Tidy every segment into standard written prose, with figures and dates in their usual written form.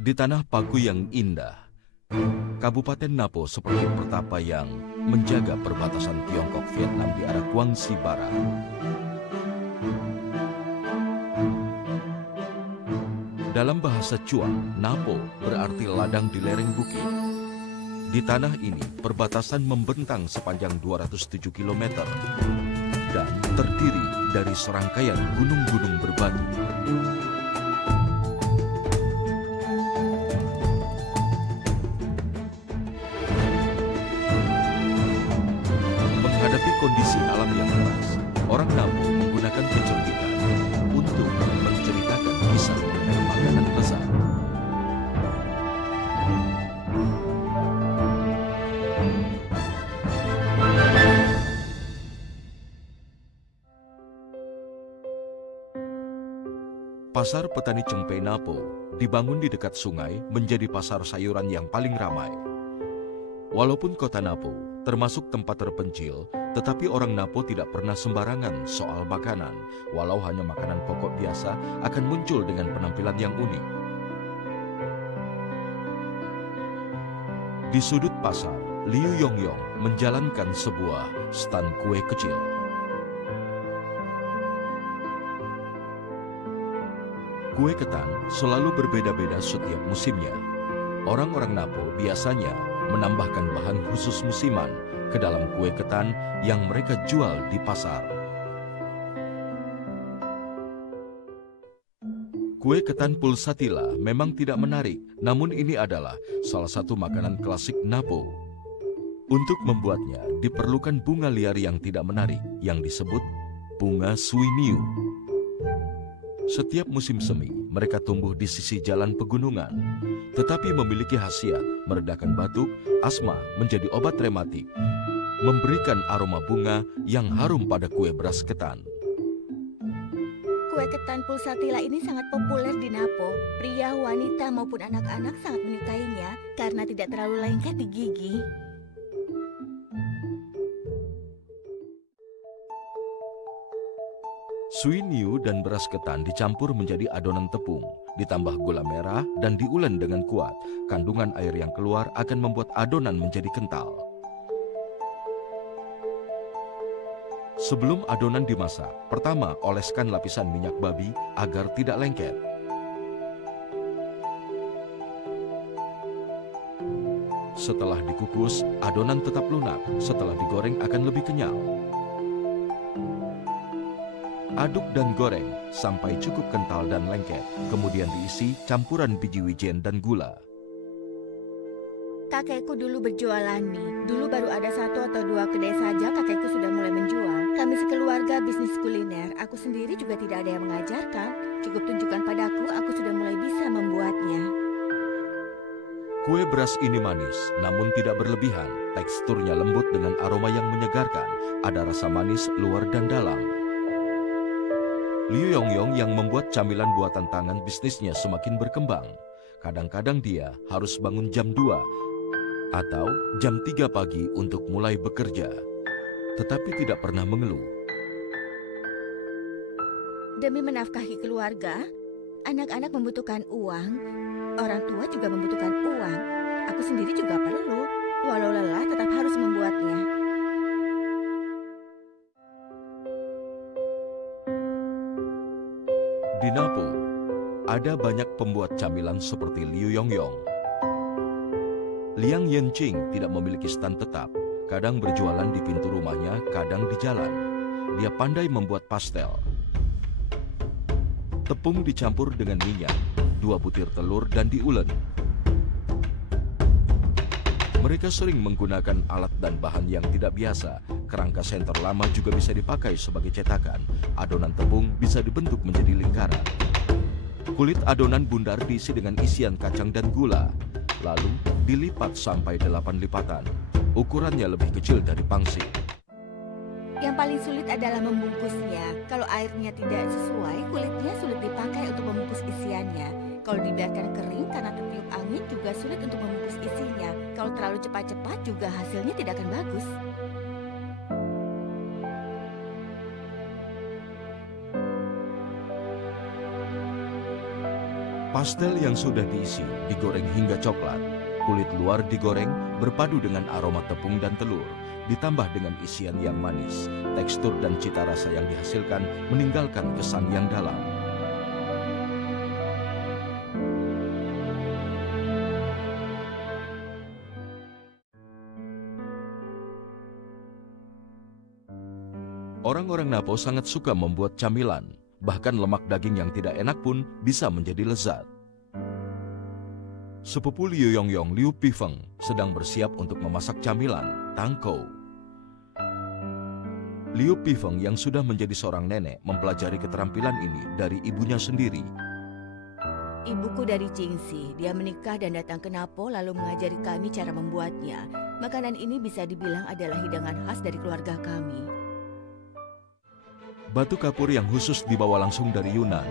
Di tanah Paku yang indah, Kabupaten Napo seperti pertapa yang menjaga perbatasan Tiongkok Vietnam di arah Guangxi Barat. Dalam bahasa Chuang, Napo berarti ladang di lereng bukit. Di tanah ini, perbatasan membentang sepanjang 207 km dan terdiri dari serangkaian gunung-gunung berbatu. Menghadapi kondisi alam yang keras, orang Napo menggunakan kecerdikan untuk menceritakan kisah mengenai makanan lezat. Pasar Petani Cengpei Napo dibangun di dekat sungai menjadi pasar sayuran yang paling ramai. Walaupun kota Napo termasuk tempat terpencil, tetapi orang Napo tidak pernah sembarangan soal makanan. Walau hanya makanan pokok biasa akan muncul dengan penampilan yang unik. Di sudut pasar, Liu Yongyong menjalankan sebuah stan kue kecil. Kue ketan selalu berbeda-beda setiap musimnya. Orang-orang Napo biasanya menambahkan bahan khusus musiman ke dalam kue ketan yang mereka jual di pasar. Kue ketan pulsatila memang tidak menarik, namun ini adalah salah satu makanan klasik Napo. Untuk membuatnya diperlukan bunga liar yang tidak menarik yang disebut bunga suiniu. Setiap musim semi, mereka tumbuh di sisi jalan pegunungan, tetapi memiliki khasiat meredakan batuk, asma, menjadi obat rematik, memberikan aroma bunga yang harum pada kue beras ketan. Kue ketan pulsatila ini sangat populer di Napo. Pria, wanita maupun anak-anak sangat menyukainya karena tidak terlalu lengket di gigi. Suiniu dan beras ketan dicampur menjadi adonan tepung, ditambah gula merah dan diulen dengan kuat. Kandungan air yang keluar akan membuat adonan menjadi kental. Sebelum adonan dimasak, pertama oleskan lapisan minyak babi agar tidak lengket. Setelah dikukus, adonan tetap lunak. Setelah digoreng akan lebih kenyal. Aduk dan goreng sampai cukup kental dan lengket. Kemudian diisi campuran biji wijen dan gula. Kakekku dulu berjualan mie. Dulu baru ada 1 atau 2 kedai saja kakekku sudah mulai menjual. Kami sekeluarga bisnis kuliner. Aku sendiri juga tidak ada yang mengajarkan. Cukup tunjukkan padaku, aku sudah mulai bisa membuatnya. Kue beras ini manis, namun tidak berlebihan. Teksturnya lembut dengan aroma yang menyegarkan. Ada rasa manis luar dan dalam. Liu Yongyong yang membuat camilan buatan tangan bisnisnya semakin berkembang. Kadang-kadang dia harus bangun jam 2 atau jam 3 pagi untuk mulai bekerja. Tetapi tidak pernah mengeluh. Demi menafkahi keluarga, anak-anak membutuhkan uang, orang tua juga membutuhkan uang. Aku sendiri juga perlu, walau lelah tetap harus membuatnya. Di Napo, ada banyak pembuat camilan seperti Liu Yongyong. Liang Yenqing tidak memiliki stand tetap, kadang berjualan di pintu rumahnya, kadang di jalan. Dia pandai membuat pastel. Tepung dicampur dengan minyak, 2 butir telur dan diulen. Mereka sering menggunakan alat dan bahan yang tidak biasa. Kerangka senter lama juga bisa dipakai sebagai cetakan. Adonan tepung bisa dibentuk menjadi lingkaran. Kulit adonan bundar diisi dengan isian kacang dan gula. Lalu dilipat sampai 8 lipatan. Ukurannya lebih kecil dari pangsit. Yang paling sulit adalah membungkusnya. Kalau airnya tidak sesuai, kulitnya sulit dipakai untuk membungkus isiannya. Kalau dibiarkan kering karena tertiup angin juga sulit untuk membungkus isinya. Kalau terlalu cepat-cepat juga hasilnya tidak akan bagus. Pastel yang sudah diisi digoreng hingga coklat. Kulit luar digoreng berpadu dengan aroma tepung dan telur, ditambah dengan isian yang manis. Tekstur dan cita rasa yang dihasilkan meninggalkan kesan yang dalam. Orang-orang Napo sangat suka membuat camilan. Bahkan lemak daging yang tidak enak pun bisa menjadi lezat. Sepupu Liu Yongyong, Liu Pifeng, sedang bersiap untuk memasak camilan, tangkou. Liu Pifeng yang sudah menjadi seorang nenek mempelajari keterampilan ini dari ibunya sendiri. Ibuku dari Jingxi, dia menikah dan datang ke Napo lalu mengajari kami cara membuatnya. Makanan ini bisa dibilang adalah hidangan khas dari keluarga kami. Batu kapur yang khusus dibawa langsung dari Yunan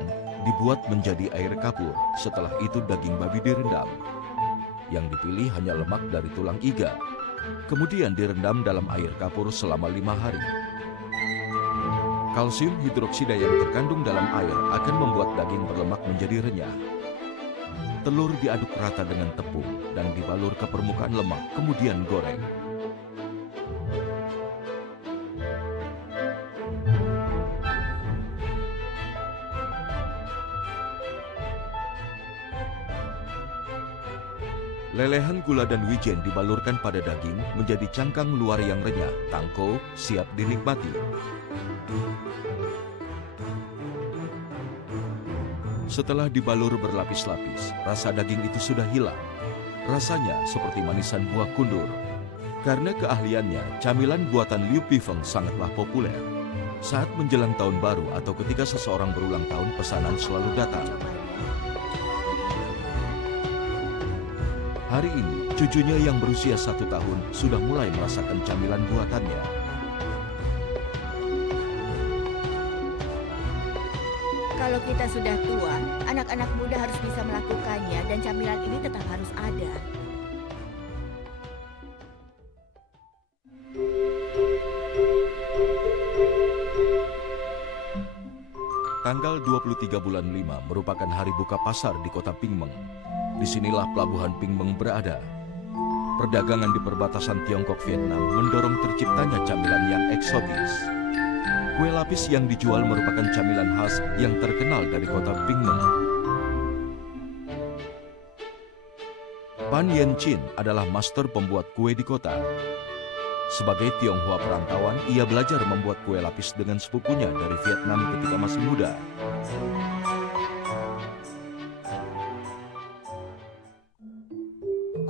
dibuat menjadi air kapur. Setelah itu daging babi direndam. Yang dipilih hanya lemak dari tulang iga. Kemudian direndam dalam air kapur selama 5 hari. Kalsium hidroksida yang terkandung dalam air akan membuat daging berlemak menjadi renyah. Telur diaduk rata dengan tepung dan dibalur ke permukaan lemak, kemudian goreng. Lelehan gula dan wijen dibalurkan pada daging menjadi cangkang luar yang renyah. Tangkou siap dinikmati. Setelah dibalur berlapis-lapis, rasa daging itu sudah hilang. Rasanya seperti manisan buah kundur. Karena keahliannya, camilan buatan Liu Pifeng sangatlah populer. Saat menjelang tahun baru atau ketika seseorang berulang tahun, pesanan selalu datang. Hari ini, cucunya yang berusia 1 tahun sudah mulai merasakan camilan buatannya. Kalau kita sudah tua, anak-anak muda harus bisa melakukannya dan camilan ini tetap harus ada. Tanggal 23 bulan 5 merupakan hari buka pasar di kota Pingmeng. Disinilah pelabuhan Pingmeng berada. Perdagangan di perbatasan Tiongkok-Vietnam mendorong terciptanya camilan yang eksotis. Kue lapis yang dijual merupakan camilan khas yang terkenal dari kota Pingmeng. Pan Yenchin adalah master pembuat kue di kota. Sebagai Tionghoa perantauan, ia belajar membuat kue lapis dengan sepupunya dari Vietnam ketika masih muda.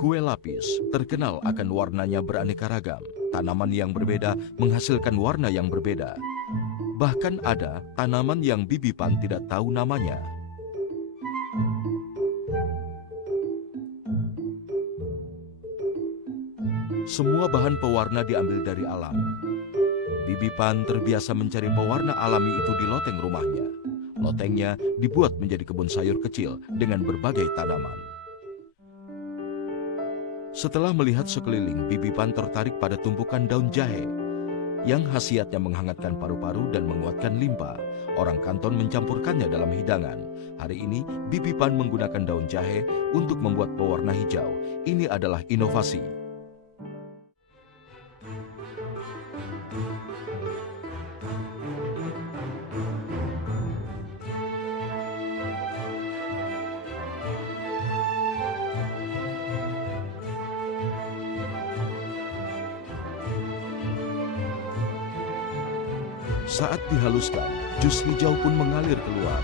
Kue lapis terkenal akan warnanya beraneka ragam. Tanaman yang berbeda menghasilkan warna yang berbeda. Bahkan ada tanaman yang Bibi Pan tidak tahu namanya. Semua bahan pewarna diambil dari alam. Bibi Pan terbiasa mencari pewarna alami itu di loteng rumahnya. Lotengnya dibuat menjadi kebun sayur kecil dengan berbagai tanaman. Setelah melihat sekeliling, Bibi Pan tertarik pada tumpukan daun jahe yang khasiatnya menghangatkan paru-paru dan menguatkan limpa. Orang Kanton mencampurkannya dalam hidangan. Hari ini, Bibi Pan menggunakan daun jahe untuk membuat pewarna hijau. Ini adalah inovasi. Saat dihaluskan, jus hijau pun mengalir keluar.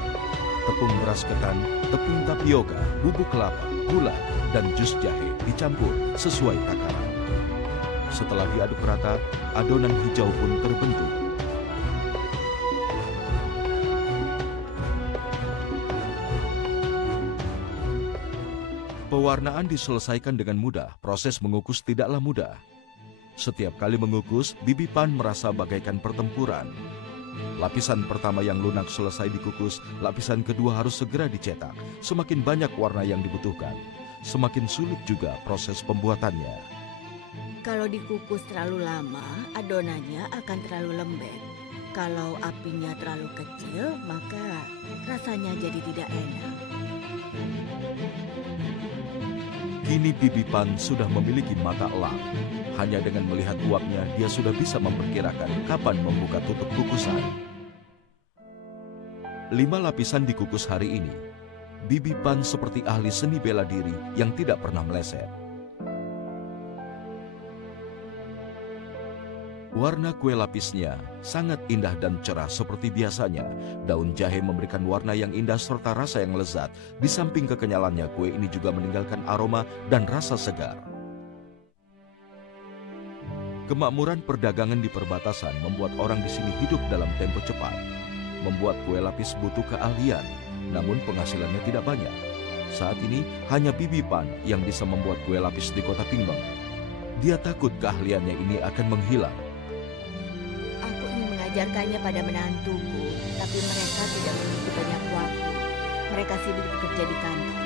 Tepung beras ketan, tepung tapioka, bubuk kelapa, gula, dan jus jahe dicampur sesuai takaran. Setelah diaduk rata, adonan hijau pun terbentuk. Pewarnaan diselesaikan dengan mudah, proses mengukus tidaklah mudah. Setiap kali mengukus, Bibi Pan merasa bagaikan pertempuran. Lapisan pertama yang lunak selesai dikukus, lapisan kedua harus segera dicetak. Semakin banyak warna yang dibutuhkan, semakin sulit juga proses pembuatannya. Kalau dikukus terlalu lama, adonannya akan terlalu lembek. Kalau apinya terlalu kecil, maka rasanya jadi tidak enak. Kini Bibi Pan sudah memiliki mata elang. Hanya dengan melihat uapnya, dia sudah bisa memperkirakan kapan membuka tutup kukusan. 5 lapisan dikukus hari ini. Bibi Pan seperti ahli seni bela diri yang tidak pernah meleset. Warna kue lapisnya sangat indah dan cerah seperti biasanya. Daun jahe memberikan warna yang indah serta rasa yang lezat. Di samping kekenyalannya, kue ini juga meninggalkan aroma dan rasa segar. Kemakmuran perdagangan di perbatasan membuat orang di sini hidup dalam tempo cepat. Membuat kue lapis butuh keahlian, namun penghasilannya tidak banyak. Saat ini hanya Bibi Pan yang bisa membuat kue lapis di kota Pingbang. Dia takut keahliannya ini akan menghilang. Aku ingin mengajarkannya pada menantuku, tapi mereka tidak memiliki banyak waktu. Mereka sibuk bekerja di kantor.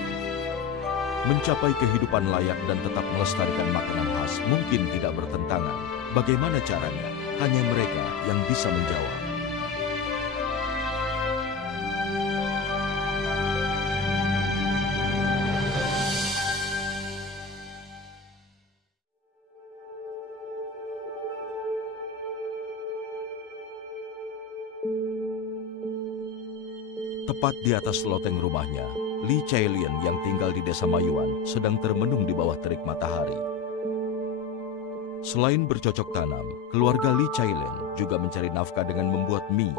Mencapai kehidupan layak dan tetap melestarikan makanan khas mungkin tidak bertentangan. Bagaimana caranya? Hanya mereka yang bisa menjawab. Tepat di atas loteng rumahnya, Li Chailian yang tinggal di desa Mayuan sedang termenung di bawah terik matahari. Selain bercocok tanam, keluarga Li Chailian juga mencari nafkah dengan membuat mie.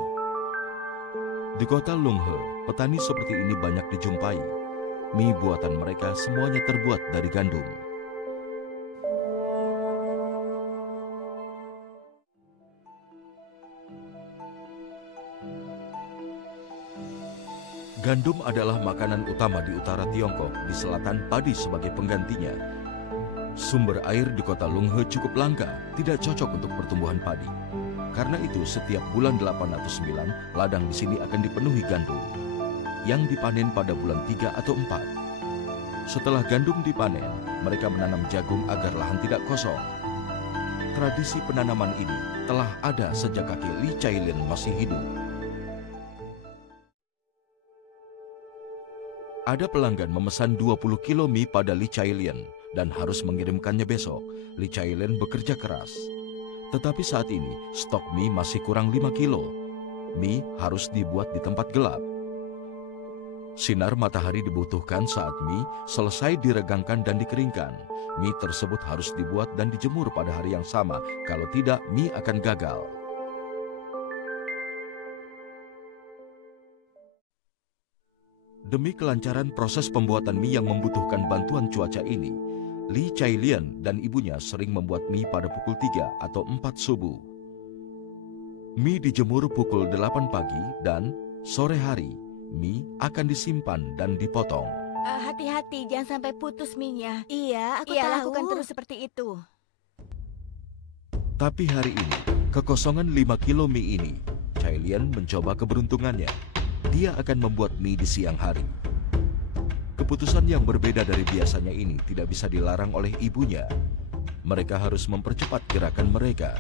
Di kota Lunghe, petani seperti ini banyak dijumpai. Mie buatan mereka semuanya terbuat dari gandum. Gandum adalah makanan utama di utara Tiongkok, di selatan padi sebagai penggantinya. Sumber air di kota Lunghe cukup langka, tidak cocok untuk pertumbuhan padi. Karena itu setiap bulan 8 atau 9, ladang di sini akan dipenuhi gandum, yang dipanen pada bulan 3 atau 4. Setelah gandum dipanen, mereka menanam jagung agar lahan tidak kosong. Tradisi penanaman ini telah ada sejak kakek Li Chailian masih hidup. Ada pelanggan memesan 20 kilo mie pada Li Chailian dan harus mengirimkannya besok. Li Chailian bekerja keras. Tetapi saat ini stok mie masih kurang 5 kilo. Mie harus dibuat di tempat gelap. Sinar matahari dibutuhkan saat mie selesai diregangkan dan dikeringkan. Mie tersebut harus dibuat dan dijemur pada hari yang sama. Kalau tidak, mie akan gagal. Demi kelancaran proses pembuatan mie yang membutuhkan bantuan cuaca ini, Li Chailian dan ibunya sering membuat mie pada pukul 3 atau 4 subuh. Mie dijemur pukul 8 pagi dan sore hari, mie akan disimpan dan dipotong. Hati-hati, jangan sampai putus mie-nya. Iya, aku tahu. Lakukan terus seperti itu. Tapi hari ini, kekosongan 5 kilo mie ini, Chailian mencoba keberuntungannya. Dia akan membuat mie di siang hari. Keputusan yang berbeda dari biasanya ini tidak bisa dilarang oleh ibunya. Mereka harus mempercepat gerakan mereka.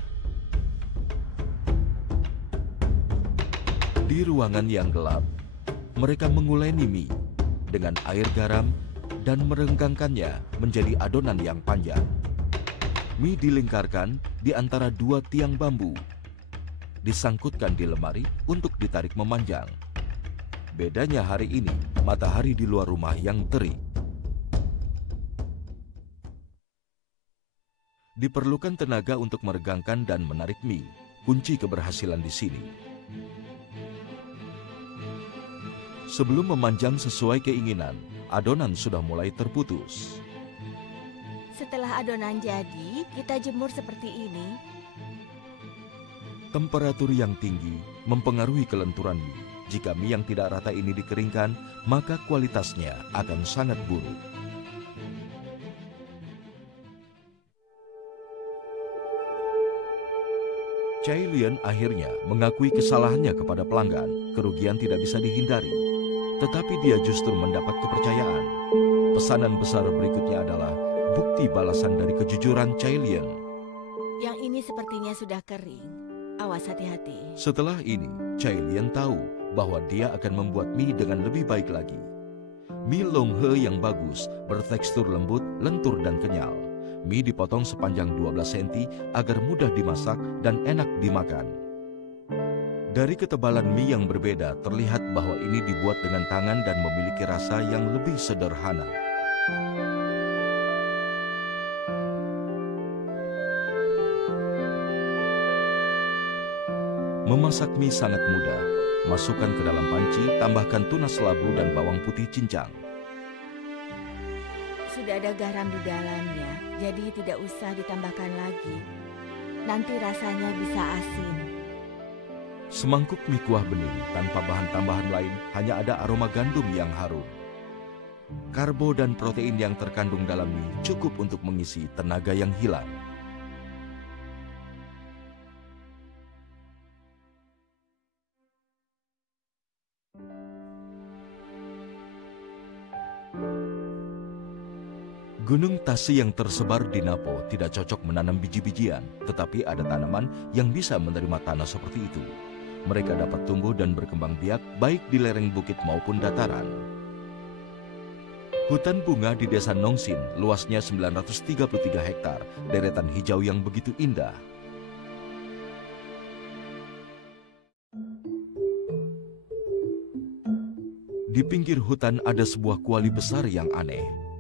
Di ruangan yang gelap, mereka menguleni mie dengan air garam dan merenggangkannya menjadi adonan yang panjang. Mie dilingkarkan di antara 2 tiang bambu, disangkutkan di lemari untuk ditarik memanjang. Bedanya hari ini, matahari di luar rumah yang terik. Diperlukan tenaga untuk meregangkan dan menarik mie. Kunci keberhasilan di sini. Sebelum memanjang sesuai keinginan, adonan sudah mulai terputus. Setelah adonan jadi, kita jemur seperti ini. Temperatur yang tinggi mempengaruhi kelenturan mie. Jika mie yang tidak rata ini dikeringkan, maka kualitasnya akan sangat buruk. Chai Lien akhirnya mengakui kesalahannya kepada pelanggan. Kerugian tidak bisa dihindari. Tetapi dia justru mendapat kepercayaan. Pesanan besar berikutnya adalah bukti balasan dari kejujuran Chai Lien. Yang ini sepertinya sudah kering. Awas hati-hati. Setelah ini, Chai Lien tahu bahwa dia akan membuat mie dengan lebih baik lagi. Mie Long He yang bagus, bertekstur lembut, lentur dan kenyal. Mie dipotong sepanjang 12 cm agar mudah dimasak dan enak dimakan. Dari ketebalan mie yang berbeda, terlihat bahwa ini dibuat dengan tangan dan memiliki rasa yang lebih sederhana. Memasak mie sangat mudah. Masukkan ke dalam panci, tambahkan tunas labu dan bawang putih cincang. Sudah ada garam di dalamnya, jadi tidak usah ditambahkan lagi. Nanti rasanya bisa asin. Semangkuk mie kuah bening tanpa bahan tambahan lain, hanya ada aroma gandum yang harum. Karbo dan protein yang terkandung dalam mie cukup untuk mengisi tenaga yang hilang. Gunung Tasi yang tersebar di Napo tidak cocok menanam biji-bijian, tetapi ada tanaman yang bisa menerima tanah seperti itu. Mereka dapat tumbuh dan berkembang biak baik di lereng bukit maupun dataran. Hutan bunga di desa Nongsin luasnya 933 hektar, deretan hijau yang begitu indah. Di pinggir hutan ada sebuah kuali besar yang aneh.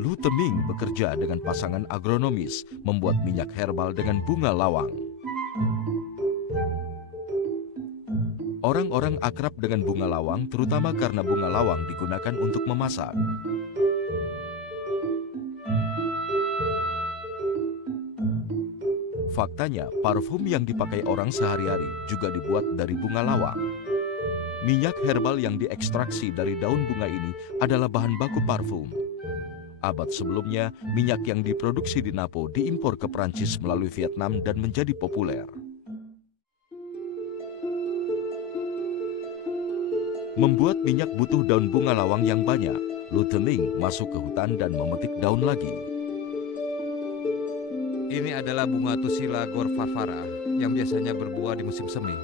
Lu Teming bekerja dengan pasangan agronomis membuat minyak herbal dengan bunga lawang. Orang-orang akrab dengan bunga lawang terutama karena bunga lawang digunakan untuk memasak. Faktanya, parfum yang dipakai orang sehari-hari juga dibuat dari bunga lawang. Minyak herbal yang diekstraksi dari daun bunga ini adalah bahan baku parfum. Abad sebelumnya, minyak yang diproduksi di Napo diimpor ke Prancis melalui Vietnam dan menjadi populer. Membuat minyak butuh daun bunga lawang yang banyak. Lu Teming masuk ke hutan dan memetik daun lagi. Ini adalah bunga Tusila gorfarfara yang biasanya berbuah di musim semi.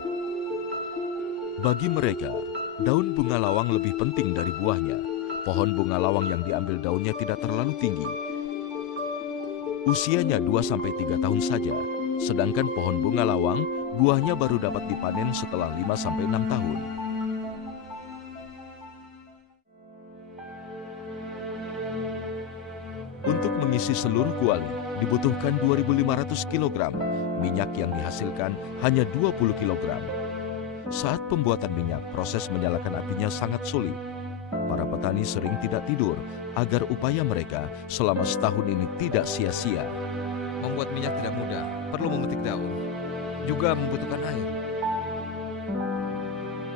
Bagi mereka, daun bunga lawang lebih penting dari buahnya. Pohon bunga lawang yang diambil daunnya tidak terlalu tinggi. Usianya 2-3 tahun saja, sedangkan pohon bunga lawang buahnya baru dapat dipanen setelah 5-6 tahun. Untuk mengisi seluruh kuali, dibutuhkan 2.500 kg. Minyak yang dihasilkan hanya 20 kg. Saat pembuatan minyak, proses menyalakan apinya sangat sulit. Para petani sering tidak tidur agar upaya mereka selama setahun ini tidak sia-sia. Membuat minyak tidak mudah, perlu memetik daun, juga membutuhkan air.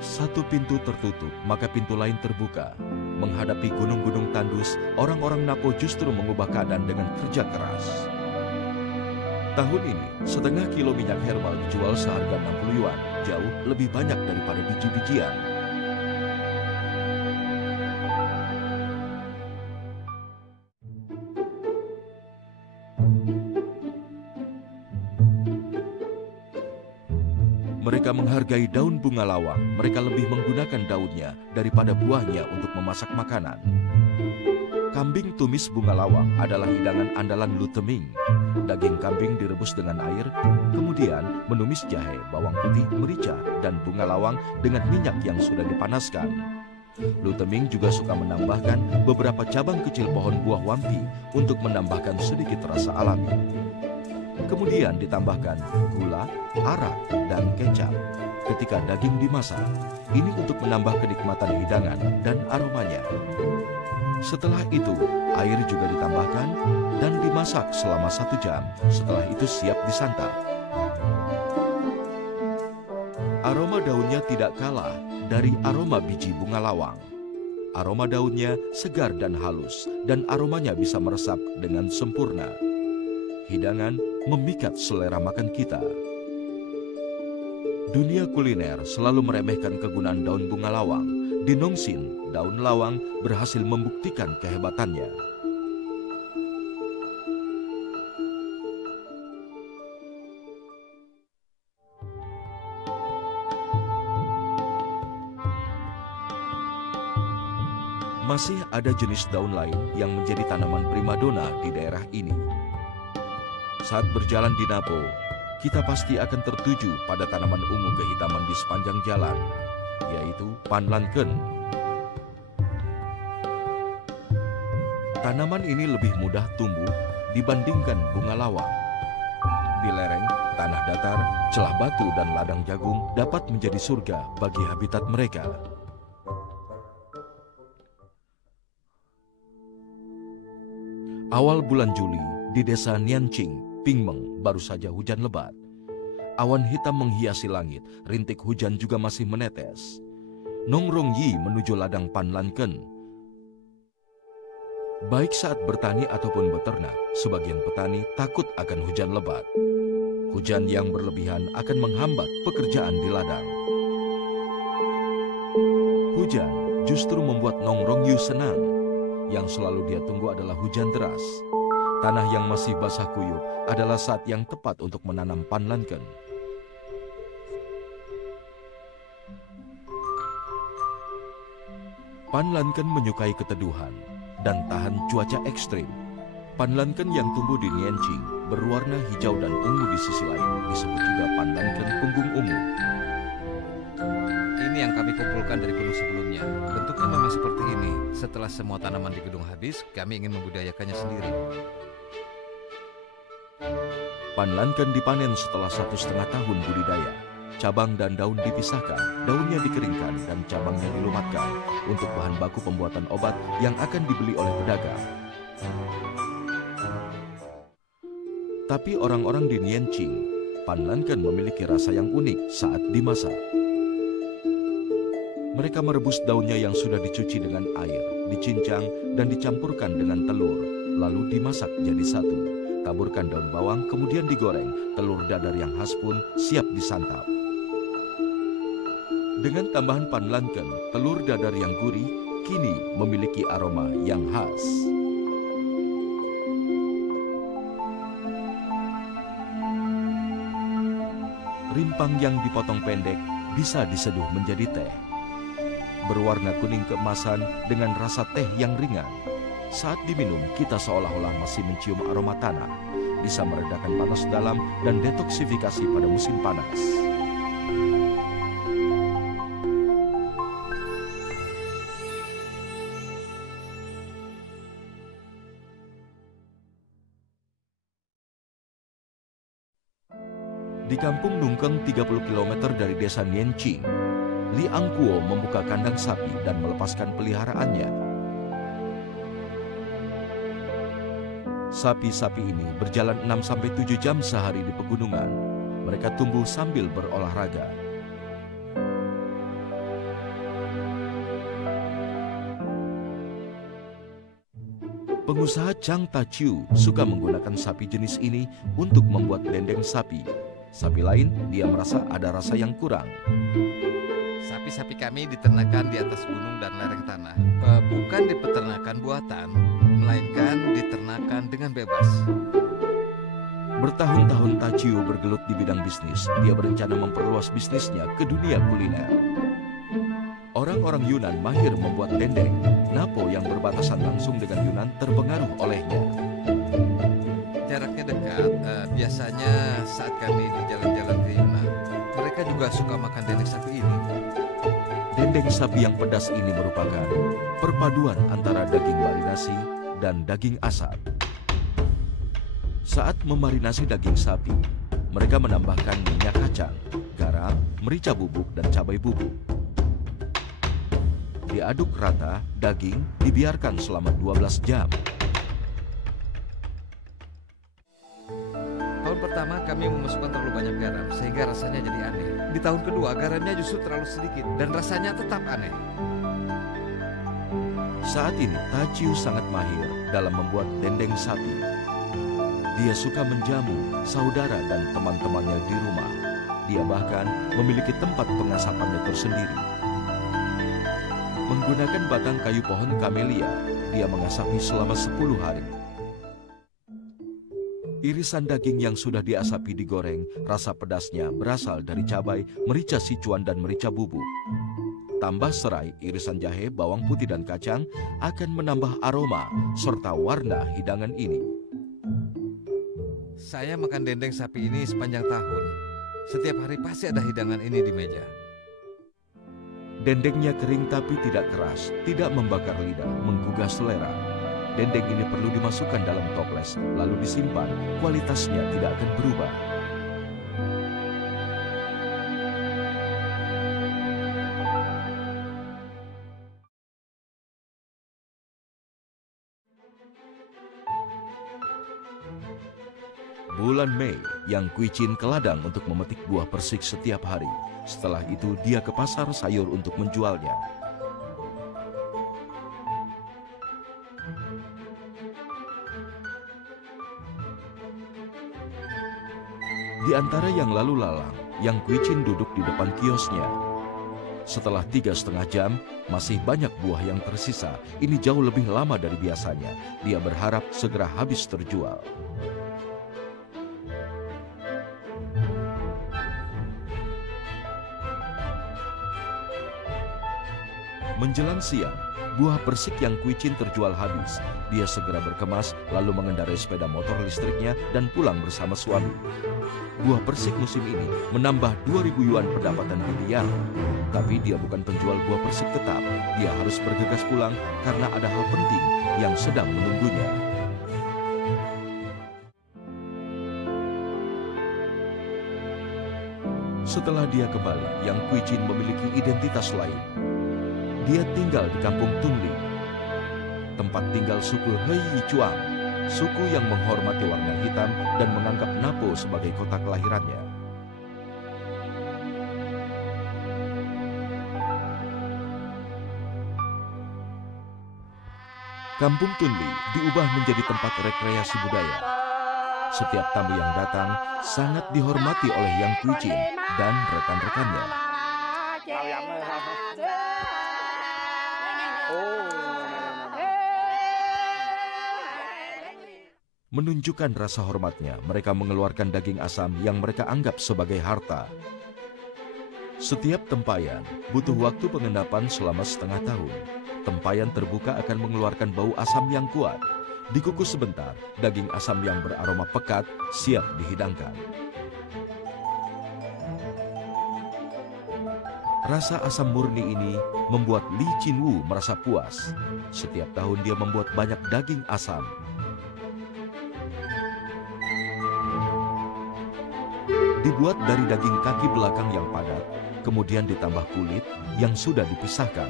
Satu pintu tertutup, maka pintu lain terbuka. Menghadapi gunung-gunung tandus, orang-orang Napo justru mengubah keadaan dengan kerja keras. Tahun ini, setengah kilo minyak herbal dijual seharga 60 yuan, jauh lebih banyak daripada biji-bijian. Mereka menghargai daun bunga lawang. Mereka lebih menggunakan daunnya daripada buahnya untuk memasak makanan. Kambing tumis bunga lawang adalah hidangan andalan Lu Teming. Daging kambing direbus dengan air, kemudian menumis jahe, bawang putih, merica, dan bunga lawang dengan minyak yang sudah dipanaskan. Lu Teming juga suka menambahkan beberapa cabang kecil pohon buah wampi untuk menambahkan sedikit rasa alami. Kemudian ditambahkan gula, arak, dan kecap. ketika daging dimasak. Ini untuk menambah kenikmatan hidangan dan aromanya. Setelah itu, air juga ditambahkan dan dimasak selama 1 jam. Setelah itu siap disantap. Aroma daunnya tidak kalah dari aroma biji bunga lawang. Aroma daunnya segar dan halus, dan aromanya bisa meresap dengan sempurna. Hidangan memikat selera makan kita. Dunia kuliner selalu meremehkan kegunaan daun bunga lawang. Di Nongsin, daun lawang berhasil membuktikan kehebatannya. Masih ada jenis daun lain yang menjadi tanaman primadona di daerah ini. Saat berjalan di Napo, kita pasti akan tertuju pada tanaman ungu kehitaman di sepanjang jalan, yaitu panlanken. Tanaman ini lebih mudah tumbuh dibandingkan bunga lawang. Di lereng, tanah datar, celah batu, dan ladang jagung dapat menjadi surga bagi habitat mereka. Awal bulan Juli, di desa Nianqing, Pingmeng, baru saja hujan lebat. Awan hitam menghiasi langit, rintik hujan juga masih menetes. Nongrong Yi menuju ladang panlanken. Baik saat bertani ataupun beternak, sebagian petani takut akan hujan lebat. Hujan yang berlebihan akan menghambat pekerjaan di ladang. Hujan justru membuat Nongrong Yi senang. Yang selalu dia tunggu adalah hujan deras. Tanah yang masih basah kuyup adalah saat yang tepat untuk menanam panlanken. Panlanken menyukai keteduhan dan tahan cuaca ekstrim. Panlanken yang tumbuh di Nianqing berwarna hijau dan ungu di sisi lain, disebut juga panlanken punggung ungu. Ini yang kami kumpulkan dari gunung sebelumnya. Bentuknya memang seperti ini. Setelah semua tanaman di gedung habis, kami ingin membudidayakannya sendiri. Panlanken dipanen setelah 1,5 tahun budidaya. Cabang dan daun dipisahkan, daunnya dikeringkan dan cabangnya dilumatkan untuk bahan baku pembuatan obat yang akan dibeli oleh pedagang. Tapi orang-orang di Nianqing, panlanken memiliki rasa yang unik saat dimasak. Mereka merebus daunnya yang sudah dicuci dengan air, dicincang dan dicampurkan dengan telur, lalu dimasak jadi satu. Taburkan daun bawang, kemudian digoreng. Telur dadar yang khas pun siap disantap. Dengan tambahan panlanken, telur dadar yang gurih kini memiliki aroma yang khas. Rimpang yang dipotong pendek bisa diseduh menjadi teh. Berwarna kuning keemasan dengan rasa teh yang ringan. Saat diminum, kita seolah-olah masih mencium aroma tanah. Bisa meredakan panas dalam dan detoksifikasi pada musim panas. Di kampung Nungkeng 30 km dari desa Nianqing, Li Angkuo membuka kandang sapi dan melepaskan peliharaannya. Sapi-sapi ini berjalan 6-7 jam sehari di pegunungan. Mereka tumbuh sambil berolahraga. Pengusaha Chang Tachiu suka menggunakan sapi jenis ini untuk membuat dendeng sapi. Sapi lain, dia merasa ada rasa yang kurang. Sapi-sapi kami diternakan di atas gunung dan lereng tanah. Bukan di peternakan buatan, melainkan diternakan dengan bebas. Bertahun-tahun Tachiu bergelut di bidang bisnis. Dia berencana memperluas bisnisnya ke dunia kuliner. Orang-orang Yunan mahir membuat dendeng. Napo yang berbatasan langsung dengan Yunan terpengaruh olehnya. Jaraknya dekat, biasanya saat kami berjalan-jalan ke Yunan, mereka juga suka makan dendeng sapi ini. Dendeng sapi yang pedas ini merupakan perpaduan antara daging marinasi dan daging asap. Saat memarinasi daging sapi, mereka menambahkan minyak kacang, garam, merah, merica bubuk, dan cabai bubuk. Diaduk rata, daging dibiarkan selama 12 jam. Tahun pertama kami memasukkan terlalu banyak garam sehingga rasanya jadi aneh. Di tahun kedua garamnya justru terlalu sedikit dan rasanya tetap aneh. Saat ini Tachiu sangat mahir dalam membuat dendeng sapi. Dia suka menjamu saudara dan teman-temannya di rumah. Dia bahkan memiliki tempat pengasapannya tersendiri. Menggunakan batang kayu pohon kamelia, dia mengasapi selama 10 hari. Irisan daging yang sudah diasapi digoreng, rasa pedasnya berasal dari cabai, merica Sichuan, dan merica bubuk. Tambah serai, irisan jahe, bawang putih, dan kacang akan menambah aroma serta warna hidangan ini. Saya makan dendeng sapi ini sepanjang tahun. Setiap hari pasti ada hidangan ini di meja. Dendengnya kering tapi tidak keras, tidak membakar lidah, menggugah selera. Dendeng ini perlu dimasukkan dalam toples, lalu disimpan. Kualitasnya tidak akan berubah. Bulan Mei, Yang Kuichin ke ladang untuk memetik buah persik setiap hari. Setelah itu dia ke pasar sayur untuk menjualnya. Di antara yang lalu lalang, Yang Kuichin duduk di depan kiosnya. Setelah 3,5 jam, masih banyak buah yang tersisa. Ini jauh lebih lama dari biasanya. Dia berharap segera habis terjual. Menjelang siang, buah persik Yang Kuichin terjual habis. Dia segera berkemas, lalu mengendarai sepeda motor listriknya dan pulang bersama suami. Buah persik musim ini menambah 2.000 yuan pendapatan harian. Tapi dia bukan penjual buah persik tetap. Dia harus bergegas pulang karena ada hal penting yang sedang menunggunya. Setelah dia kembali, Yang Kuichin memiliki identitas lain. Dia tinggal di kampung Tunli, tempat tinggal suku Hei Chuang, suku yang menghormati warna hitam dan menganggap Napo sebagai kota kelahirannya. Kampung Tunli diubah menjadi tempat rekreasi budaya. Setiap tamu yang datang sangat dihormati oleh Yang Kuichin dan rekan-rekannya. Menunjukkan rasa hormatnya, mereka mengeluarkan daging asam yang mereka anggap sebagai harta. Setiap tempayan butuh waktu pengendapan selama setengah tahun. Tempayan terbuka akan mengeluarkan bau asam yang kuat. Dikukus sebentar, daging asam yang beraroma pekat siap dihidangkan. Rasa asam murni ini membuat Li Chinwu merasa puas. Setiap tahun dia membuat banyak daging asam. Dibuat dari daging kaki belakang yang padat, kemudian ditambah kulit yang sudah dipisahkan.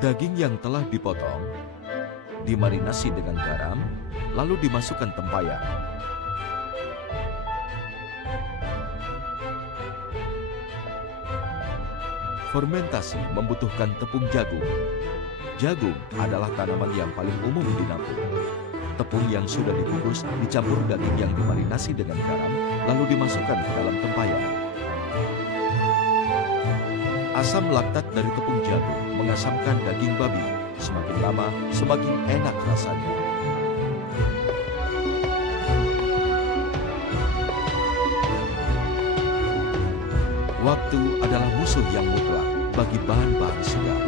Daging yang telah dipotong, dimarinasi dengan garam, lalu dimasukkan tempayan. Fermentasi membutuhkan tepung jagung. Jagung adalah tanaman yang paling umum di Napo. Tepung yang sudah dikukus dicampur daging yang dimarinasi dengan garam, lalu dimasukkan ke dalam tempayan. Asam laktat dari tepung jagung mengasamkan daging babi. Semakin lama, semakin enak rasanya. Waktu adalah musuh yang mutlak bagi bahan-bahan segar.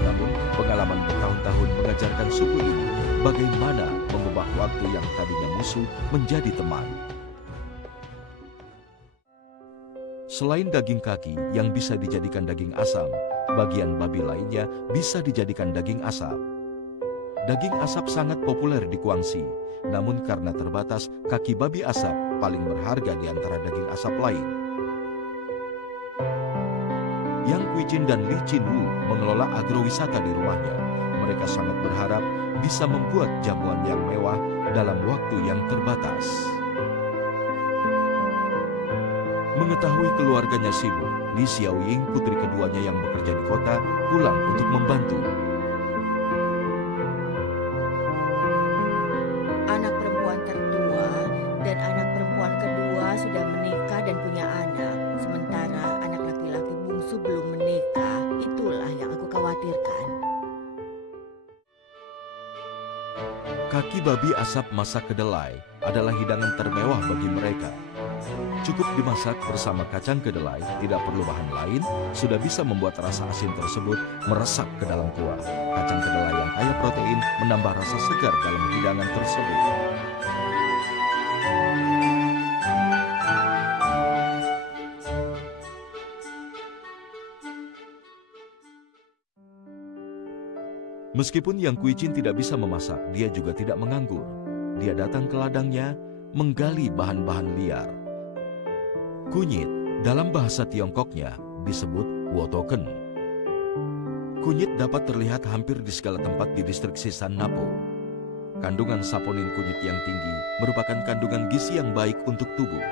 Namun, pengalaman bertahun-tahun mengajarkan suku ini bagaimana mengubah waktu yang tadinya musuh menjadi teman. Selain daging kaki yang bisa dijadikan daging asam, bagian babi lainnya bisa dijadikan daging asap. Daging asap sangat populer di Guangxi, namun karena terbatas, kaki babi asap paling berharga di antara daging asap lain. Yang Kuijin dan Li Jinwu mengelola agrowisata di rumahnya. Mereka sangat berharap bisa membuat jamuan yang mewah dalam waktu yang terbatas. Mengetahui keluarganya sibuk, Li Xiaoying, putri keduanya yang bekerja di kota, pulang untuk membantu. Anak perempuan tertua dan anak perempuan kedua sudah menikah dan punya anak. Sementara anak laki-laki bungsu belum menikah. Itulah yang aku khawatirkan. Kaki babi asap masak kedelai adalah hidangan termewah bagi mereka. Cukup dimasak bersama kacang kedelai, tidak perlu bahan lain, sudah bisa membuat rasa asin tersebut meresap ke dalam kuah. Kacang kedelai yang kaya protein menambah rasa segar dalam hidangan tersebut. Meskipun Yang Kuijin tidak bisa memasak, dia juga tidak menganggur. Dia datang ke ladangnya, menggali bahan-bahan liar. Kunyit, dalam bahasa Tiongkoknya, disebut wotoken. Kunyit dapat terlihat hampir di segala tempat di distrik Sisan Napo. Kandungan saponin kunyit yang tinggi merupakan kandungan gizi yang baik untuk tubuh.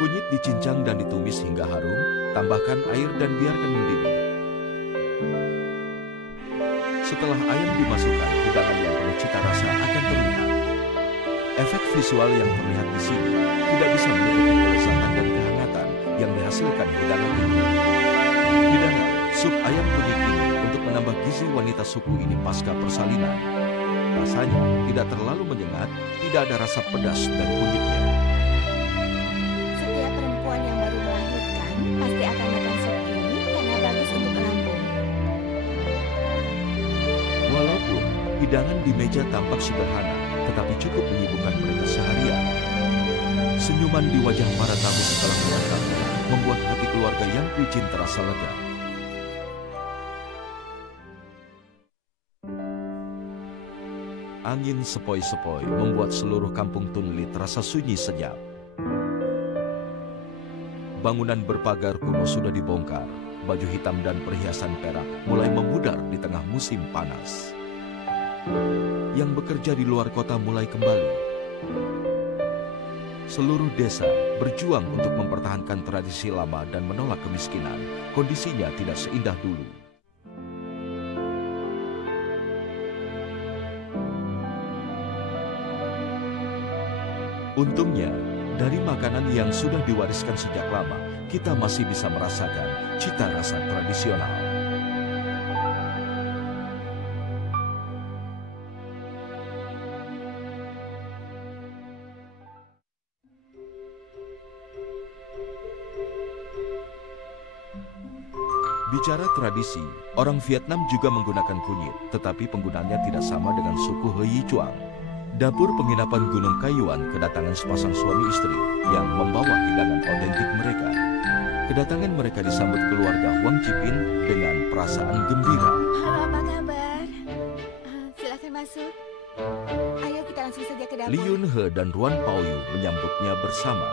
Kunyit dicincang dan ditumis hingga harum, tambahkan air dan biarkan mendidih. Setelah ayam dimasukkan, hidangan yang penuh cita rasa akan terlihat. Efek visual yang terlihat di sini tidak bisa menutupi kelezatan dan kehangatan yang dihasilkan hidangan ini. Hidangan sup ayam kunyit ini untuk menambah gizi wanita suku ini pasca persalinan. Rasanya tidak terlalu menyengat, tidak ada rasa pedas dari kunyitnya. Setiap perempuan yang baru melahirkan pasti akan makan sup ini karena bagus untuk lambung. Walaupun hidangan di meja tampak sederhana, tetapi cukup menyibukkan mereka seharian. Senyuman di wajah para tamu setelah makannya membuat hati keluarga Yang Kuijin terasa lega. Angin sepoi-sepoi membuat seluruh kampung Tunli terasa sunyi senyap. Bangunan berpagar kuno sudah dibongkar. Baju hitam dan perhiasan perak mulai memudar di tengah musim panas. Yang bekerja di luar kota mulai kembali. Seluruh desa berjuang untuk mempertahankan tradisi lama dan menolak kemiskinan. Kondisinya tidak seindah dulu. Untungnya, dari makanan yang sudah diwariskan sejak lama, kita masih bisa merasakan cita rasa tradisional. Bicara tradisi, orang Vietnam juga menggunakan kunyit, tetapi penggunaannya tidak sama dengan suku He Chuang. Dapur penginapan Gunung Kayuan kedatangan sepasang suami istri yang membawa hidangan otentik mereka. Kedatangan mereka disambut keluarga Huang Chipin dengan perasaan gembira. Halo, apa kabar? Silakan masuk. Ayo kita langsung saja ke dapur. Li Yun-he dan Ruan Paoyu menyambutnya bersama.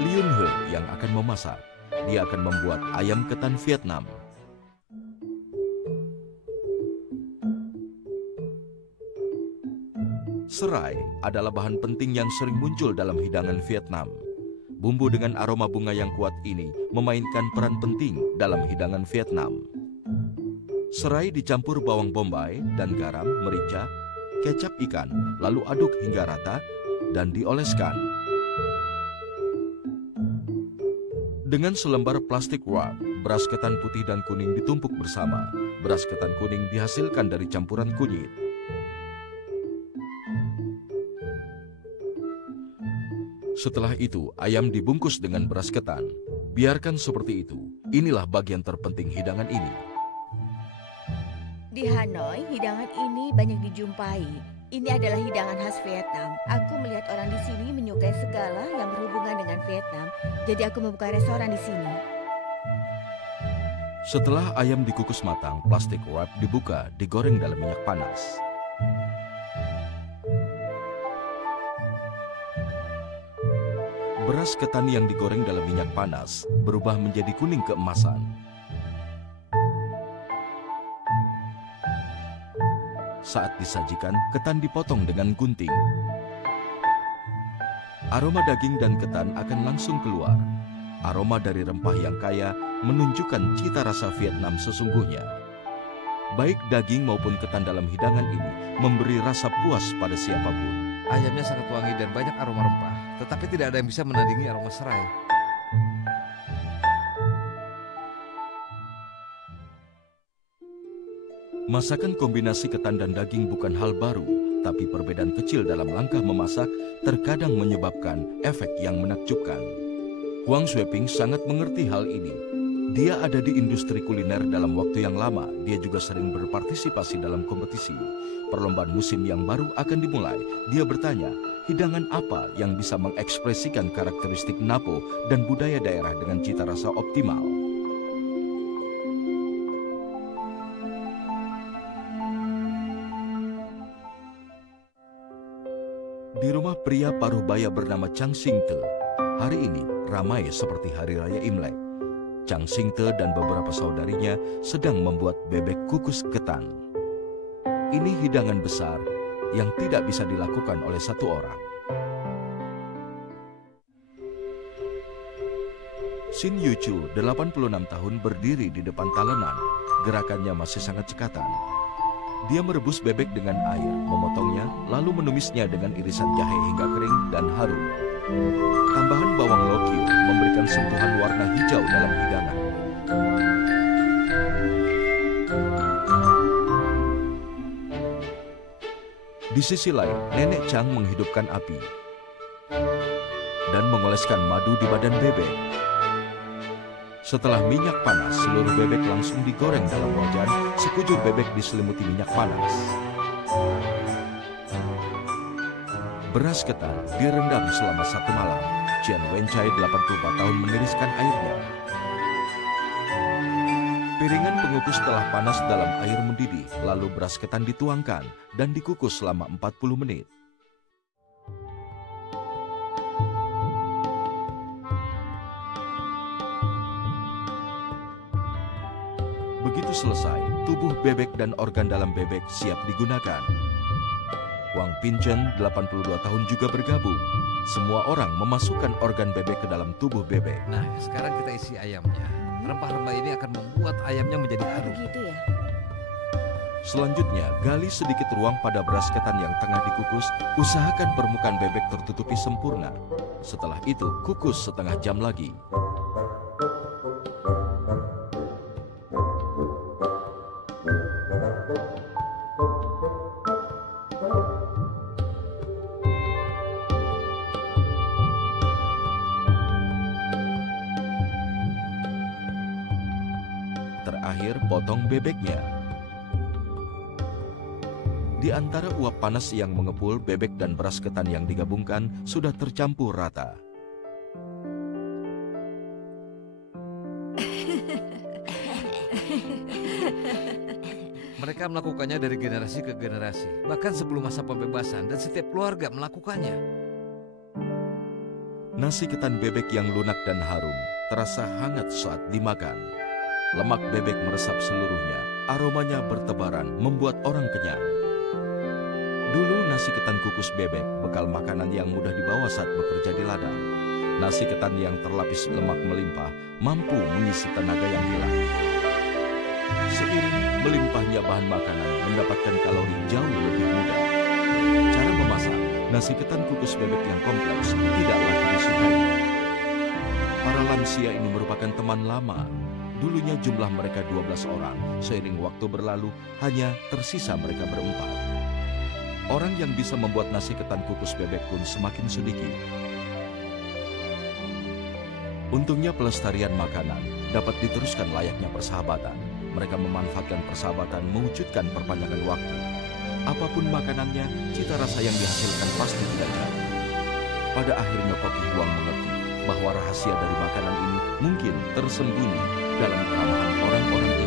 Li Yun-he yang akan memasak. Dia akan membuat ayam ketan Vietnam. Serai adalah bahan penting yang sering muncul dalam hidangan Vietnam. Bumbu dengan aroma bunga yang kuat ini memainkan peran penting dalam hidangan Vietnam. Serai dicampur bawang bombay dan garam, merica, kecap ikan, lalu aduk hingga rata dan dioleskan. Dengan selembar plastik wrap, beras ketan putih dan kuning ditumpuk bersama. Beras ketan kuning dihasilkan dari campuran kunyit. Setelah itu, ayam dibungkus dengan beras ketan. Biarkan seperti itu. Inilah bagian terpenting hidangan ini. Di Hanoi, hidangan ini banyak dijumpai. Ini adalah hidangan khas Vietnam. Aku melihat orang di sini menyukai segala yang berhubungan dengan Vietnam. Jadi aku membuka restoran di sini. Setelah ayam dikukus matang, plastik wrap dibuka, digoreng dalam minyak panas. Beras ketan yang digoreng dalam minyak panas berubah menjadi kuning keemasan. Saat disajikan, ketan dipotong dengan gunting. Aroma daging dan ketan akan langsung keluar. Aroma dari rempah yang kaya menunjukkan cita rasa Vietnam sesungguhnya. Baik daging maupun ketan dalam hidangan ini memberi rasa puas pada siapapun. Ayamnya sangat wangi dan banyak aroma rempah, tetapi tidak ada yang bisa menandingi aroma serai. Masakan kombinasi ketan dan daging bukan hal baru, tapi perbedaan kecil dalam langkah memasak terkadang menyebabkan efek yang menakjubkan. Huang Xueping sangat mengerti hal ini. Dia ada di industri kuliner dalam waktu yang lama. Dia juga sering berpartisipasi dalam kompetisi. Perlombaan musim yang baru akan dimulai. Dia bertanya, hidangan apa yang bisa mengekspresikan karakteristik Napo dan budaya daerah dengan cita rasa optimal? Di rumah pria paruh baya bernama Chang Sing-te, hari ini ramai seperti Hari Raya Imlek. Chang Sing-te dan beberapa saudarinya sedang membuat bebek kukus ketan. Ini hidangan besar yang tidak bisa dilakukan oleh satu orang. Shin Yu-chu, 86 tahun, berdiri di depan talenan. Gerakannya masih sangat cekatan. Dia merebus bebek dengan air, memotongnya, lalu menumisnya dengan irisan jahe hingga kering dan harum. Tambahan bawang lokyu memberikan sentuhan warna hijau dalam hidangan. Di sisi lain, Nenek Chang menghidupkan api dan mengoleskan madu di badan bebek. Setelah minyak panas, seluruh bebek langsung digoreng dalam wajan. Sekujur bebek diselimuti minyak panas. Beras ketan direndam selama 1 malam. Jian Wencai, 84 tahun, meniriskan airnya. Piringan pengukus telah panas dalam air mendidih, lalu beras ketan dituangkan dan dikukus selama 40 menit. Begitu selesai, tubuh bebek dan organ dalam bebek siap digunakan. Wang Pinchen, 82 tahun, juga bergabung. Semua orang memasukkan organ bebek ke dalam tubuh bebek. Nah, sekarang kita isi ayamnya. Rempah-rempah ini akan membuat ayamnya menjadi harum. Begitu ya. Selanjutnya, gali sedikit ruang pada beras ketan yang tengah dikukus. Usahakan permukaan bebek tertutupi sempurna. Setelah itu, kukus setengah jam lagi. Terakhir, potong bebeknya. Di antara uap panas yang mengepul, bebek dan beras ketan yang digabungkan sudah tercampur rata. Mereka melakukannya dari generasi ke generasi, bahkan sebelum masa pembebasan, dan setiap keluarga melakukannya. Nasi ketan bebek yang lunak dan harum terasa hangat saat dimakan. Lemak bebek meresap seluruhnya, aromanya bertebaran, membuat orang kenyang. Dulu nasi ketan kukus bebek, bekal makanan yang mudah dibawa saat bekerja di ladang. Nasi ketan yang terlapis lemak melimpah, mampu mengisi tenaga yang hilang. Seiring melimpahnya bahan makanan, mendapatkan kalori jauh lebih mudah. Cara memasak nasi ketan kukus bebek yang kompleks tidak lagi disukai. Para lansia ini merupakan teman lama. Dulunya jumlah mereka 12 orang, seiring waktu berlalu hanya tersisa mereka berempat. Orang yang bisa membuat nasi ketan kukus bebek pun semakin sedikit. Untungnya pelestarian makanan dapat diteruskan layaknya persahabatan. Mereka memanfaatkan persahabatan mewujudkan perpanjangan waktu. Apapun makanannya, cita rasa yang dihasilkan pasti tidak jauh. Pada akhirnya Koki Huang mengerti bahwa rahasia dari makanan ini mungkin tersembunyi dalam keramahan orang-orang ini.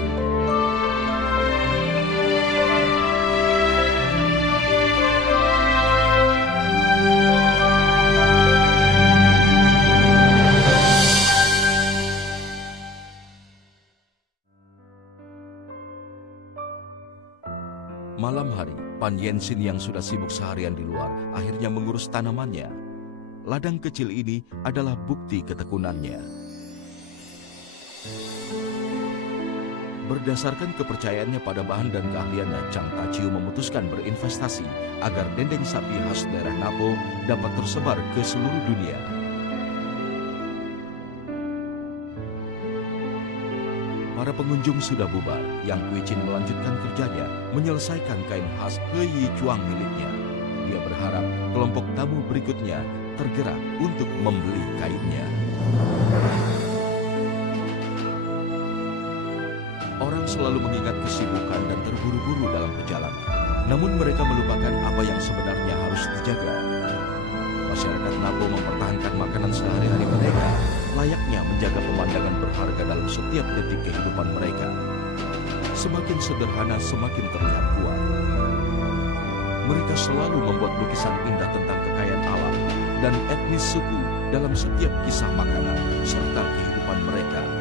Malam hari, Pan Yensin yang sudah sibuk seharian di luar akhirnya mengurus tanamannya. Ladang kecil ini adalah bukti ketekunannya. Berdasarkan kepercayaannya pada bahan dan keahliannya, Chang Tachiu memutuskan berinvestasi agar dendeng sapi khas daerah Napo dapat tersebar ke seluruh dunia. Para pengunjung sudah bubar, Yang Kuichin melanjutkan kerjanya, menyelesaikan kain khas He Yi Chuang miliknya. Dia berharap kelompok tamu berikutnya tergerak untuk membeli kainnya. Orang selalu mengingat kesibukan dan terburu-buru dalam perjalanan. Namun mereka melupakan apa yang sebenarnya harus dijaga. Masyarakat Napo mempertahankan makanan sehari-hari mereka, layaknya menjaga pemandangan berharga dalam setiap detik kehidupan mereka. Semakin sederhana, semakin terlihat kuat. Mereka selalu membuat lukisan indah tentang kekayaan alam dan etnis suku dalam setiap kisah makanan serta kehidupan mereka.